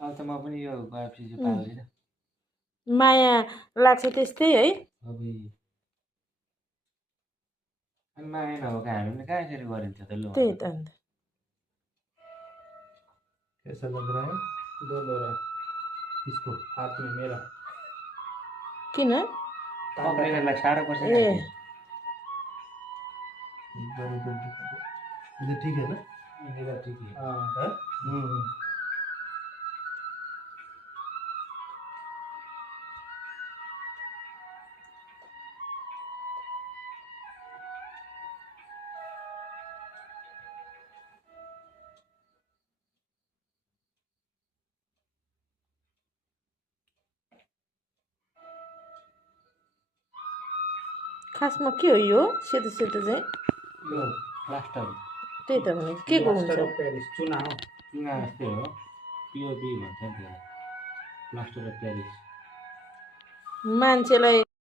अब त म पनि यो गएपछि चाहिँ पाल्दिनँ माया लाग्छ त्यस्तै है। अब अनि माया नभएको हामीले कहाँ यसरी गरिन्थ्यो त लु त्यही त अन्त कैसा लग रहा है 2 लोरा इसको हाथ में मेरा किन पक्रिनेलाई साह्रो पर्छ ए इधर ठीक है ना यिनीहरू ठिक हाँ खासमा के हो यो सेतो सेतो चाहिँ यो प्लास्टर त्यही त भने के को हुन्छ पेरिस चुना हो चुना जस्तै हो पिओपी भन्छ नि त्यसलाई प्लास्टर अफ प्यारिस मान्छेलाई